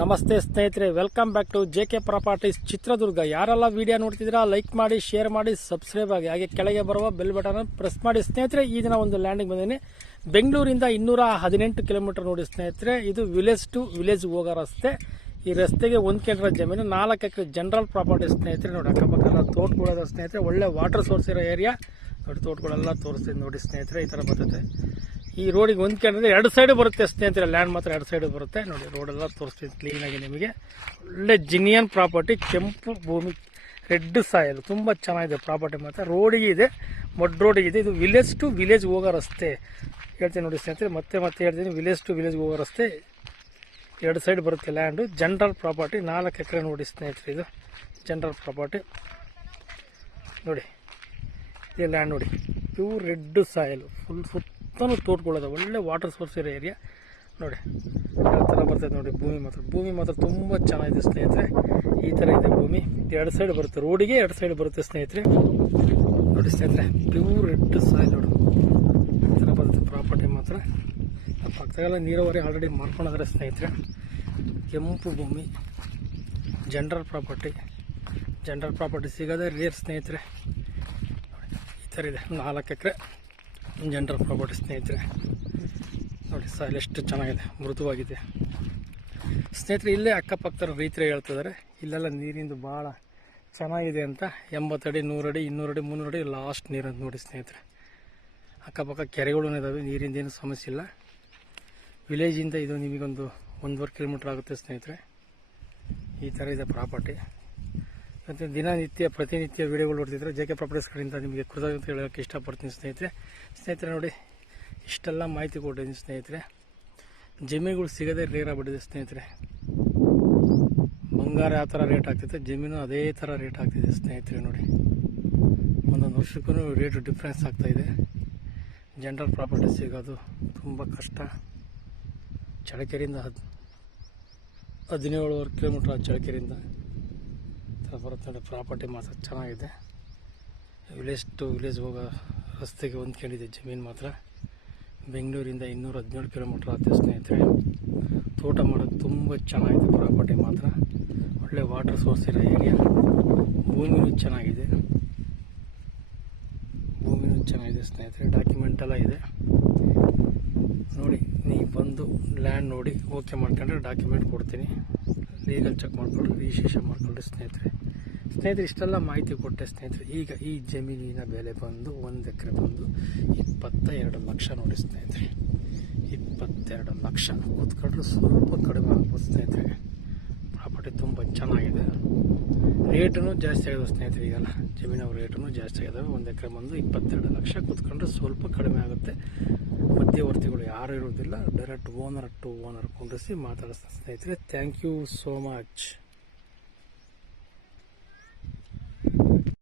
ನಮಸ್ತೆ ಸ್ನೇಹಿತರೆ, welcome back to JK Properties Chitradurga. ಯಾರೆಲ್ಲ ವಿಡಿಯೋ ನೋಡ್ತಿದ್ದೀರಾ ಲೈಕ್ ಮಾಡಿ, ಶೇರ್ ಮಾಡಿ, ಸಬ್ಸ್ಕ್ರೈಬ್ ಆಗಿ, ಹಾಗೆ ಕೆಳಗೆ ಬರುವ ಬೆಲ್ ಬಟನ್ ಪ್ರೆಸ್ ಮಾಡಿ. ಸ್ನೇಹಿತರೆ, ಈ ದಿನ ಒಂದು ಲ್ಯಾಂಡಿಂಗ್ ಬಂದಿದ್ದೀನಿ. ಬೆಂಗಳೂರಿಂದ 218 ಕಿಲೋಮೀಟರ್ ನೋಡಿ ಸ್ನೇಹಿತರೆ. ಇದು ವಿಲೇಜ್ ಟು ವಿಲೇಜ್ ಹೋಗೋ ರಸ್ತೆ. ಈ ರಸ್ತೆಗೆ ಹೊಂದ್ಕೊಂಡಿರೋ ಜಮೀನು 4 ಎಕರೆ ಜನರಲ್ ಪ್ರಾಪರ್ಟಿ ಸ್ನೇಹಿತರೆ. ನೋಡಿ, ಅಕ್ಕಪಕ್ಕ ಎಲ್ಲ ತೋಟಗಳದ ಸ್ನೇಹಿತರೆ. ಒಳ್ಳೆ ವಾಟರ್ ಸೋರ್ಸ್ ಇರೋ ಏರಿಯಾ ನೋಡಿ. ತೋಟಗಳೆಲ್ಲ ತೋರಿಸ್ತೀನಿ ನೋಡಿ ಸ್ನೇಹಿತರೆ. ಈ ಥರ ಬರ್ತದೆ. ಈ ರೋಡಿಗೆ ಹೊಂದ್ಕೊಂಡ್ರೆ 2 ಸೈಡ್ ಬರುತ್ತೆ ಸ್ನೇಹಿತರೆ. ಲ್ಯಾಂಡ್ ಮಾತ್ರ 2 ಸೈಡ್ ಬರುತ್ತೆ ನೋಡಿ. ರೋಡೆಲ್ಲ ತೋರಿಸ್ತೀನಿ ಕ್ಲೀನಾಗಿ ನಿಮಗೆ. ಒಳ್ಳೆ ಜಿನಿಯನ್ ಪ್ರಾಪರ್ಟಿ, ಕೆಂಪು ಭೂಮಿ, ರೆಡ್ ಸಾಯಲ್, ತುಂಬ ಚೆನ್ನಾಗಿದೆ ಪ್ರಾಪರ್ಟಿ ಮಾತ್ರ. ರೋಡಿಗೆ ಇದೆ, ಮಡ್ ರೋಡಿಗೆ ಇದೆ. ಇದು ವಿಲೇಜ್ ಟು ವಿಲೇಜ್ ಹೋಗೋ ರಸ್ತೆ ಹೇಳ್ತೀನಿ ನೋಡಿ ಸ್ನೇಹಿತರೆ. ಮತ್ತೆ ಹೇಳ್ತೀನಿ, ವಿಲೇಜ್ ಟು ವಿಲೇಜ್ ಹೋಗೋ ರಸ್ತೆ. 2 ಸೈಡ್ ಬರುತ್ತೆ ಲ್ಯಾಂಡು. ಜನರಲ್ ಪ್ರಾಪರ್ಟಿ 4 ಎಕರೆ ನೋಡಿ ಸ್ನೇಹಿತರೆ. ಇದು ಜನರಲ್ ಪ್ರಾಪರ್ಟಿ ನೋಡಿ. ಈ ಲ್ಯಾಂಡ್ ನೋಡಿ, ಪ್ಯೂರ್ ರೆಡ್ ಸಾಯಲ್, ಫುಲ್ ಸುತ್ತಲೂ ತೋಟಗಳದ, ಒಳ್ಳೆ ವಾಟರ್ ಸೋರ್ಸ್ ಇರೋ ಏರಿಯಾ ನೋಡಿ. ಯಾವ ಥರ ಬರ್ತದೆ ನೋಡಿ. ಭೂಮಿ ಮಾತ್ರ ತುಂಬ ಚೆನ್ನಾಗಿದೆ ಸ್ನೇಹಿತರೆ. ಈ ಥರ ಇದೆ ಭೂಮಿ. 2 ಸೈಡ್ ಬರುತ್ತೆ, ರೋಡಿಗೆ 2 ಸೈಡ್ ಬರುತ್ತೆ ಸ್ನೇಹಿತರೆ. ನೋಡಿ ಸ್ನೇಹಿತರೆ, ಪ್ಯೂರ್ ರೆಡ್ ಸಾಯಿಲ್ ನೋಡಿ. ಈ ಥರ ಬರುತ್ತೆ ಪ್ರಾಪರ್ಟಿ ಮಾತ್ರ. ಪಕ್ಕದಾಗೆಲ್ಲ ನೀರಾವರಿ ಆಲ್ರೆಡಿ ಮಾಡ್ಕೊಂಡಿದ್ದಾರೆ ಸ್ನೇಹಿತರೆ. ಕೆಂಪು ಭೂಮಿ, ಜನರಲ್ ಪ್ರಾಪರ್ಟಿ ಸಿಗೋದೇ ರೇರ್ ಸ್ನೇಹಿತರೆ. ಈ ಥರ ಇದೆ 4 ಎಕರೆ ಜನರಲ್ ಪ್ರಾಪರ್ಟಿ ಸ್ನೇಹಿತರೆ. ನೋಡಿ, ಸಾಯಿಲ್ ಎಷ್ಟು ಚೆನ್ನಾಗಿದೆ, ಮೃದುವಾಗಿದೆ ಸ್ನೇಹಿತರೆ. ಇಲ್ಲೇ ಅಕ್ಕಪಕ್ಕದ ರೈತರು ಹೇಳ್ತಿದ್ದಾರೆ, ಇಲ್ಲೆಲ್ಲ ನೀರಿಂದು ಭಾಳ ಚೆನ್ನಾಗಿದೆ ಅಂತ. 80 ಅಡಿ, 100 ಅಡಿ, 200 ಅಡಿ, 300 ಅಡಿ ಲಾಸ್ಟ್ ನೀರು ಅಂತ ನೋಡಿ ಸ್ನೇಹಿತರೆ. ಅಕ್ಕಪಕ್ಕ ಕೆರೆಗಳೂ ಇದ್ದಾವೆ, ನೀರಿಂದೇನು ಸಮಸ್ಯೆ ಇಲ್ಲ. ವಿಲೇಜಿಂದ ಇದು ನಿಮಗೊಂದು 1.5 ಕಿಲೋಮೀಟ್ರ್ ಆಗುತ್ತೆ ಸ್ನೇಹಿತರೆ. ಈ ಥರ ಇದೆ ಪ್ರಾಪರ್ಟಿ. ಮತ್ತು ಪ್ರತಿನಿತ್ಯ ವೀಡಿಯೋಗಳು ನೋಡ್ತಿದ್ರೆ ಜೆಕೆ ಪ್ರಾಪರ್ಟೀಸ್ ಕಡೆಯಿಂದ ನಿಮಗೆ ಕೃತಜ್ಞತೆ ಹೇಳೋಕ್ಕೆ ಇಷ್ಟಪಡ್ತೀನಿ ಸ್ನೇಹಿತರೆ. ನೋಡಿ, ಇಷ್ಟೆಲ್ಲ ಮಾಹಿತಿ ಕೊಟ್ಟಿದ್ದೀನಿ ಸ್ನೇಹಿತರೆ. ಜಮೀನುಗಳು ಸಿಗೋದೇ ರೇರ್ ಆಗಿಬಿಟ್ಟಿದೆ ಸ್ನೇಹಿತರೆ. ಬಂಗಾರ ಯಾವ ಥರ ರೇಟ್ ಆಗ್ತಿದೆ, ಜಮೀನು ಅದೇ ಥರ ರೇಟ್ ಆಗ್ತಿದೆ ಸ್ನೇಹಿತರೆ. ನೋಡಿ, ಒಂದೊಂದು ವರ್ಷಕ್ಕೂ ರೇಟು ಡಿಫ್ರೆನ್ಸ್ ಆಗ್ತಾಯಿದೆ. ಜನರಲ್ ಪ್ರಾಪರ್ಟಿ ಸಿಗೋದು ತುಂಬ ಕಷ್ಟ. ಚಳ್ಳಕೆರೆಯಿಂದ 17 ಕಿಲೋಮೀಟ್ರ್ ಚಳ್ಳಕೆರೆಯಿಂದ ಬರುತ್ತೆ ನೋಡಿ. ಪ್ರಾಪರ್ಟಿ ಮಾತ್ರ ಚೆನ್ನಾಗಿದೆ. ವಿಲೇಜ್ ಟು ವಿಲೇಜ್ ಹೋಗೋ ರಸ್ತೆಗೆ ಹೊಂದ್ಕೊಂಡಿದೆ ಜಮೀನು ಮಾತ್ರ. ಬೆಂಗಳೂರಿಂದ 217 ಕಿಲೋಮೀಟ್ರ್ ಆಗುತ್ತೆ ಸ್ನೇಹಿತರೆ. ತೋಟ ಮಾಡೋಕ್ಕೆ ತುಂಬ ಚೆನ್ನಾಗಿದೆ ಪ್ರಾಪರ್ಟಿ ಮಾತ್ರ. ಒಳ್ಳೆ ವಾಟರ್ ಸೋರ್ಸ್ ಇರೋ ಏರಿಯಾ. ಭೂಮಿನೂ ಚೆನ್ನಾಗಿದೆ ಸ್ನೇಹಿತರೆ. ಡಾಕ್ಯುಮೆಂಟ್ ಎಲ್ಲ ಇದೆ ನೋಡಿ. ನೀವು ಬಂದು ಲ್ಯಾಂಡ್ ನೋಡಿ ಓಕೆ ಮಾಡ್ಕೊಂಡ್ರೆ ಡಾಕ್ಯುಮೆಂಟ್ ಕೊಡ್ತೀನಿ. ಲೀಗಲ್ ಚೆಕ್ ಮಾಡಿಕೊಂಡು ರಿಜಿಸ್ಟ್ರೇಷನ್ ಮಾಡಿಕೊಂಡ್ರೆ ಸ್ನೇಹಿತರೆ. ಇಷ್ಟೆಲ್ಲ ಮಾಹಿತಿ ಕೊಟ್ಟೆ ಸ್ನೇಹಿತರೆ. ಈಗ ಈ ಜಮೀನಿನ ಬೆಲೆ ಬಂದು 1 ಎಕರೆ ಬಂದು 22 ಲಕ್ಷ ನೋಡಿ ಸ್ನೇಹಿತರೆ. 22 ಲಕ್ಷ ಕೂತ್ಕೊಂಡ್ರೆ ಸ್ವಲ್ಪ ಕಡಿಮೆ ಆಗ್ಬೋದು ಸ್ನೇಹಿತರೆ. ಪ್ರಾಪರ್ಟಿ ತುಂಬ ಚೆನ್ನಾಗಿದೆ. ರೇಟೂ ಜಾಸ್ತಿ ಆಗಿದೆ ಸ್ನೇಹಿತರೆ. ಈಗಲ್ಲ ಜಮೀನು ರೇಟೂ ಜಾಸ್ತಿ ಆಗಿದ್ದಾವೆ. 1 ಎಕರೆ ಬಂದು 22 ಲಕ್ಷ ಕೂತ್ಕೊಂಡ್ರೆ ಸ್ವಲ್ಪ ಕಡಿಮೆ ಆಗುತ್ತೆ. ಮಧ್ಯವರ್ತಿಗಳು ಯಾರು ಇರೋದಿಲ್ಲ. ಡೈರೆಕ್ಟ್ ಓನರ್ ಟು ಓನರ್ ಕುಂಡಿಸಿ ಮಾತಾಡಿಸ್ತಾರೆ ಸ್ನೇಹಿತರೆ. Thank you so much.